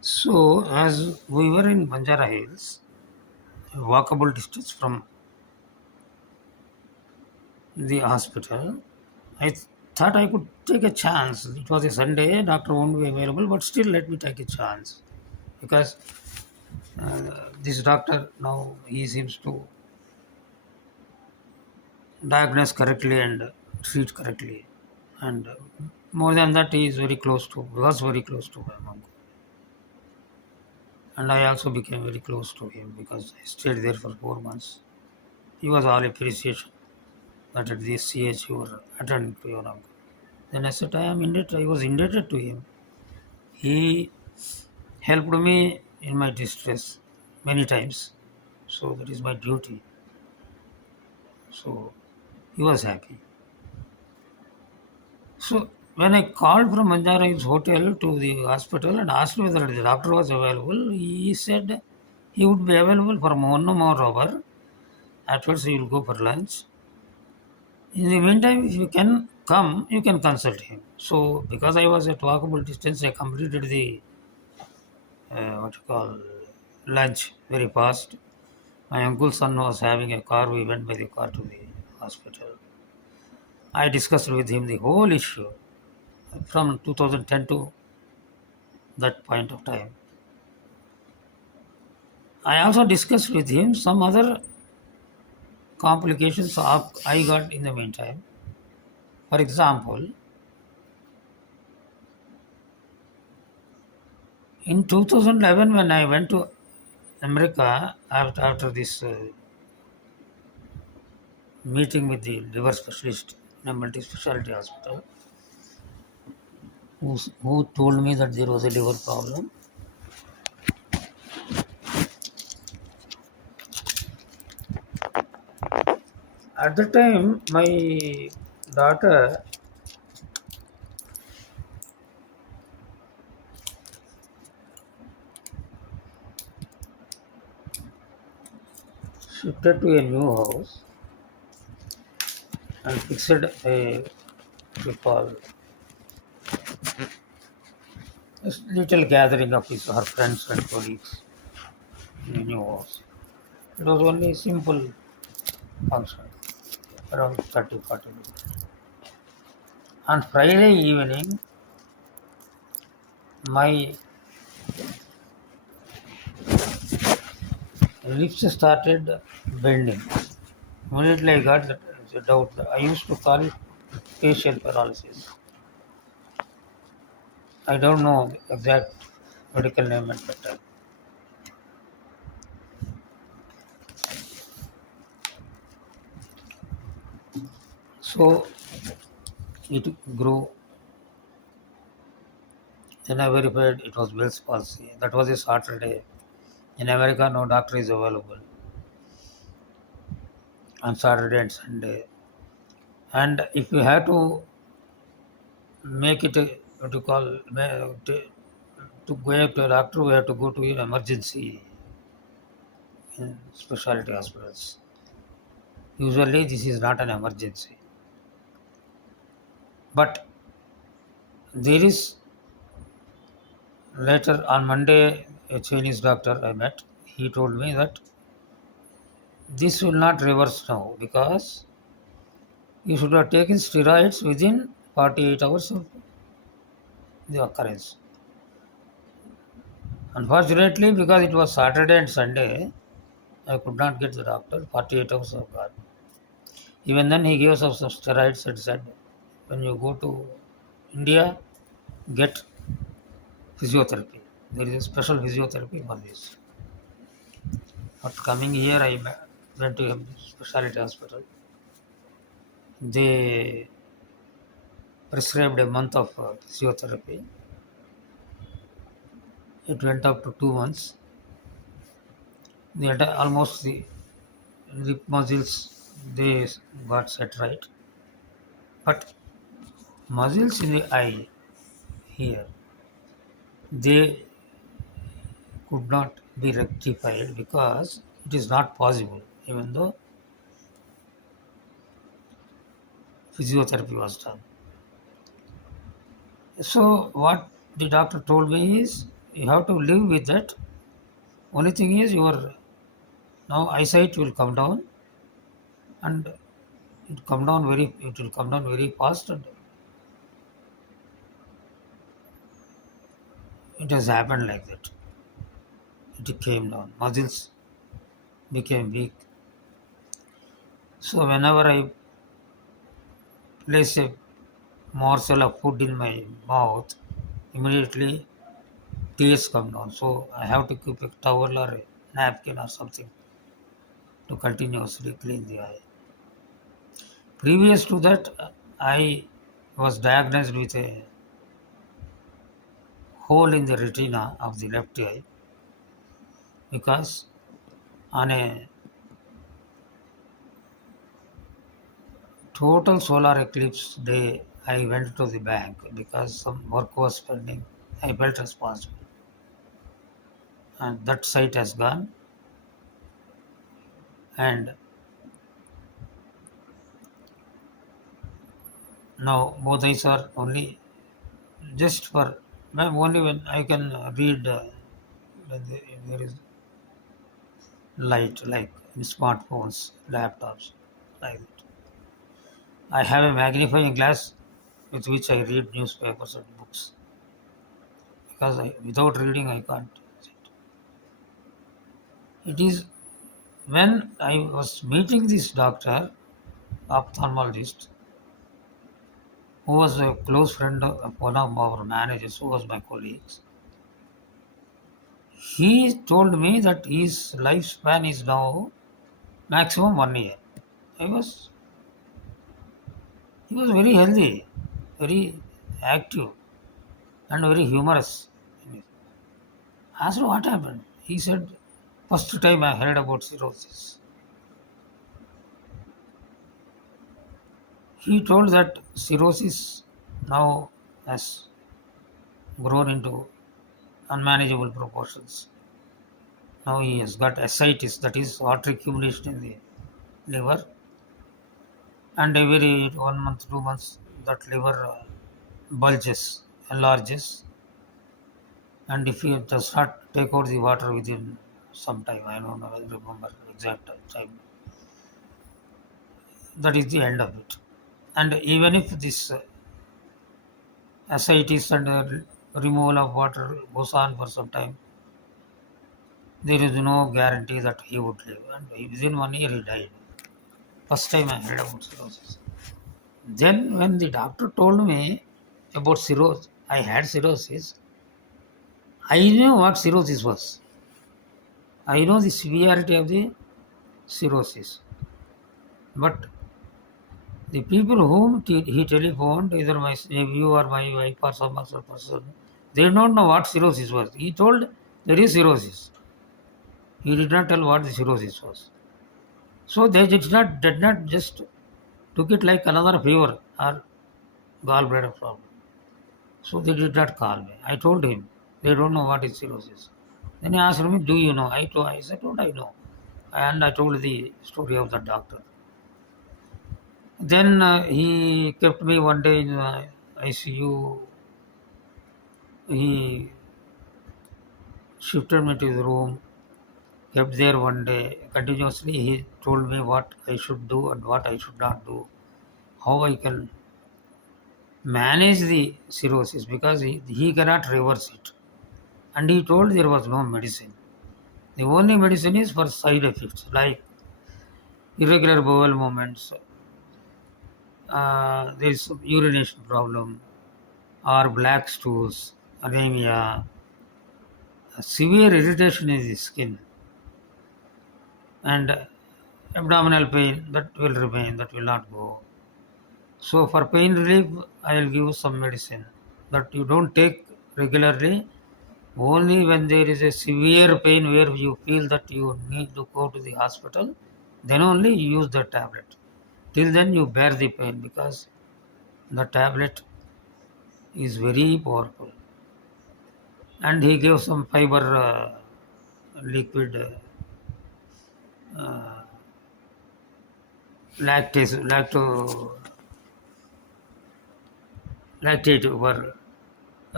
So, as we were in Banjara Hills, a walkable distance from the hospital, I thought I could take a chance. It was a Sunday, doctor won't be available, but still let me take a chance because this doctor now he seems to diagnose correctly and treat correctly, and more than that, he is very close to was very close to my uncle, and I also became very close to him because I stayed there for 4 months. He was all appreciation that at this CH you were attending to your uncle. Then I said, I am indebted. I was indebted to him. He helped me in my distress many times. So that is my duty. So he was happy. So when I called from Manjara's hotel to the hospital and asked whether the doctor was available, he said he would be available for 1 more hour. Afterwards, he will go for lunch. In the meantime, if you can come, you can consult him. So because I was at walkable distance, I completed the what you call lunch very fast. My uncle's son was having a car. We went by the car to the hospital. I discussed with him the whole issue from 2010 to that point of time. I also discussed with him some other complications I got in the meantime. For example, in 2011, when I went to America after this meeting with the liver specialist in a multi specialty hospital, who told me that there was a liver problem. At the time, my daughter shifted to a new house and fixed a what you call a little gathering of her friends and colleagues in a new house. It was only a simple function, around 30-40 minutes. On Friday evening, my lips started bending. Immediately I got the doubt. I used to call it facial paralysis. I don't know the exact medical name at that time. So it grew. Then I verified it was Bell's palsy. That was a Saturday. In America, no doctor is available on Saturday and Sunday. And if you have to make it a, what you call to go to a doctor, we have to go to an emergency in specialty hospitals. Usually, this is not an emergency, but there is later on Monday a Chinese doctor I met. He told me that this will not reverse now because you should have taken steroids within 48 hours of the occurrence. Unfortunately, because it was Saturday and Sunday, I could not get the doctor. 48 hours of gone. Even then, he gave us some steroids and said, when you go to India, get physiotherapy. There is a special physiotherapy for this. After coming here, I went to a specialty hospital. They prescribed a month of physiotherapy. It went up to 2 months. Almost the lip muscles they got set right, but muscles in the eye here they could not be rectified because it is not possible, even though physiotherapy was done. So what the doctor told me is You have to live with that. Only thing is your now eyesight will come down, and it will come down very fast, and it has happened like that. It came down. Muscles became weak. So whenever I place a morsel of food in my mouth, immediately tears come down. So I have to keep a towel or a napkin or something to continuously clean the eye. Previous to that, I was diagnosed with a hole in the retina of the left eye because on a total solar eclipse day, I went to the bank because some work was pending. I felt responsible. And that sight has gone. And now both eyes are only just for only when I can read when there is light, like in smartphones, laptops, like that. I have a magnifying glass with which I read newspapers and books because without reading I can't. It is when I was meeting this doctor, ophthalmologist, who was a close friend of one of our managers, who was my colleagues. He told me that his lifespan is now maximum 1 year. I was He was very healthy, very active, and very humorous. I asked what happened. He said, first time I heard about cirrhosis. He told that cirrhosis now has grown into unmanageable proportions. Now he has got ascites, that is water accumulation in the liver, and every 1 month, 2 months, that liver bulges, enlarges, and if he does not take out the water within some time, I don't know, I remember exact time, that is the end of it. And even if this ascites and removal of water goes on for some time, there is no guarantee that he would live. And within 1 year, he died. First time I heard about cirrhosis. Then, when the doctor told me about cirrhosis, I had cirrhosis, I knew what cirrhosis was. I know the severity of the cirrhosis. But the people whom he telephoned, either my nephew or my wife or some other person, they don't know what cirrhosis was. He told there is cirrhosis. He did not tell what the cirrhosis was. So they did not just took it like another fever or gallbladder problem. So they did not call me. I told him they don't know what is cirrhosis. Then he asked me, "Do you know?" I said, "Don't I know?" And I told the story of the doctor. Then he kept me one day in ICU. He shifted me to his room, kept there one day. Continuously, he told me what I should do and what I should not do, how I can manage the cirrhosis because he cannot reverse it. And he told there was no medicine. The only medicine is for side effects like irregular bowel movements, there is some urination problem, or black stools, anemia, severe irritation in the skin, and abdominal pain that will remain, that will not go. So for pain relief, I will give some medicine that you don't take regularly. Only when there is a severe pain where you feel that you need to go to the hospital, then only you use the tablet. Till then, you bear the pain because the tablet is very powerful. And he gave some fiber liquid uh, lactate over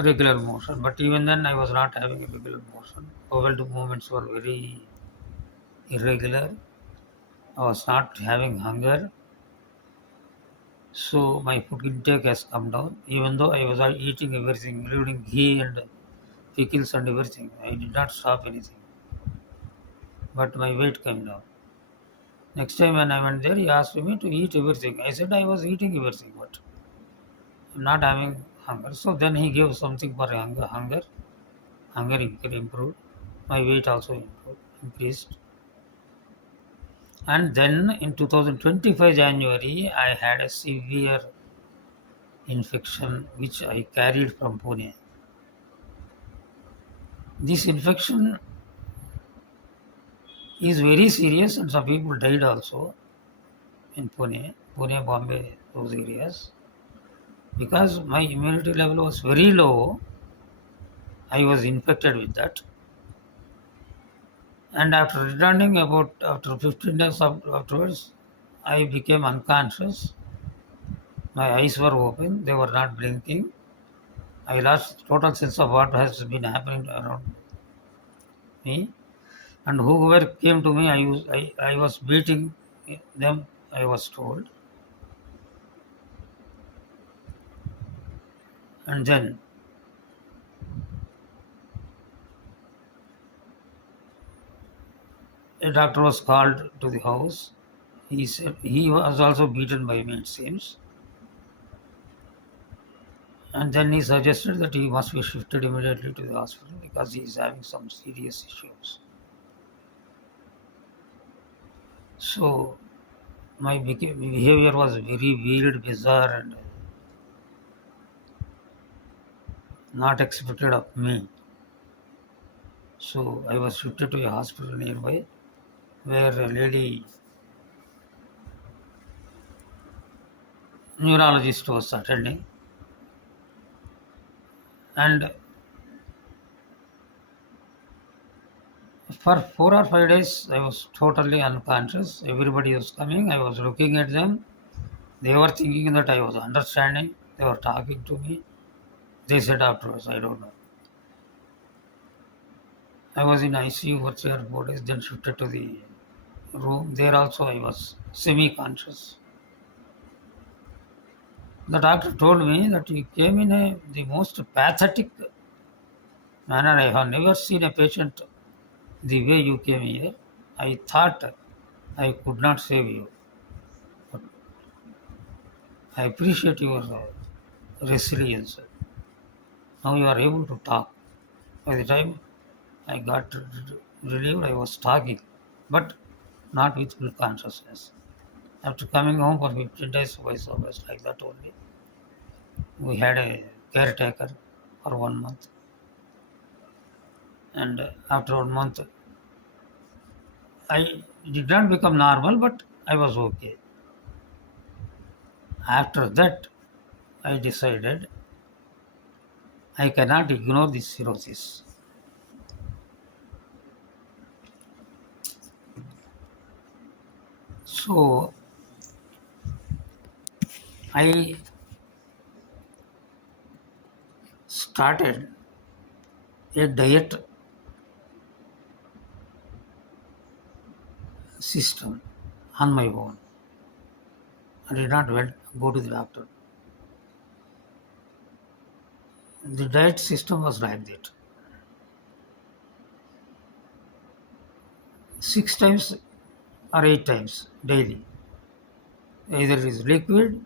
regular motion. But even then, I was not having a regular motion. Bowel movements were very irregular. I was not having hunger. So my food intake has come down. Even though I was eating everything, including ghee and pickles and everything, I did not stop anything. But my weight came down. Next time when I went there, he asked me to eat everything. I said I was eating everything, but I'm not having hunger. So then he gave something for hunger. Hunger improved. My weight also increased. And then in 2025 January, I had a severe infection which I carried from Pune. This infection is very serious, and some people died also in Pune, Bombay, those areas. Because my immunity level was very low, I was infected with that. And after returning about after 15 days afterwards, I became unconscious. My eyes were open, they were not blinking. I lost total sense of what has been happening around me. And whoever came to me, I was beating them, I was told. And then a doctor was called to the house. He said he was also beaten by me, it seems. And then he suggested that he must be shifted immediately to the hospital because he is having some serious issues. So my behavior was very weird, bizarre, and not expected of me. So I was shifted to a hospital nearby where a lady neurologist was attending. And for 4 or 5 days, I was totally unconscious. Everybody was coming. I was looking at them. They were thinking that I was understanding. They were talking to me. They said afterwards, I don't know. I was in ICU for 3 or 4 days, then shifted to the room. There also I was semi-conscious. The doctor told me that he came in the most pathetic manner. I have never seen a patient the way you came here. I thought I could not save you. But I appreciate your resilience. Now you are able to talk. By the time I got relieved, I was talking, but not with full consciousness. After coming home for 15 days, vice versa, like that only. We had a caretaker for 1 month, and after 1 month, I did not become normal, but I was okay. After that, I decided I cannot ignore this cirrhosis. So I started a diet system on my own. I did not go to the doctor. The diet system was like that. 6 times or 8 times daily. Either it is liquid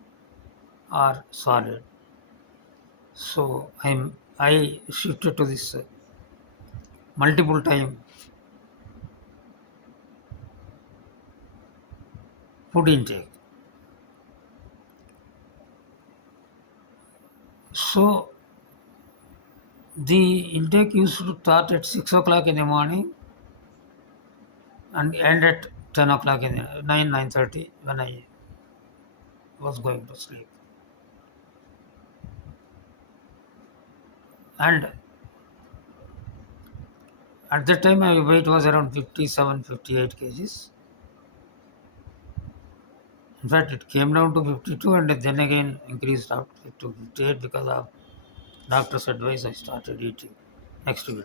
or solid. So I shifted to this multiple time food intake. So the intake used to start at 6 o'clock in the morning and end at 10 o'clock in the 9:30 when I was going to sleep. And at that time my weight was around 57, 58 kgs. In fact, it came down to 52 and then again increased up to 58 because of Doctor's advice, I started eating. Next video.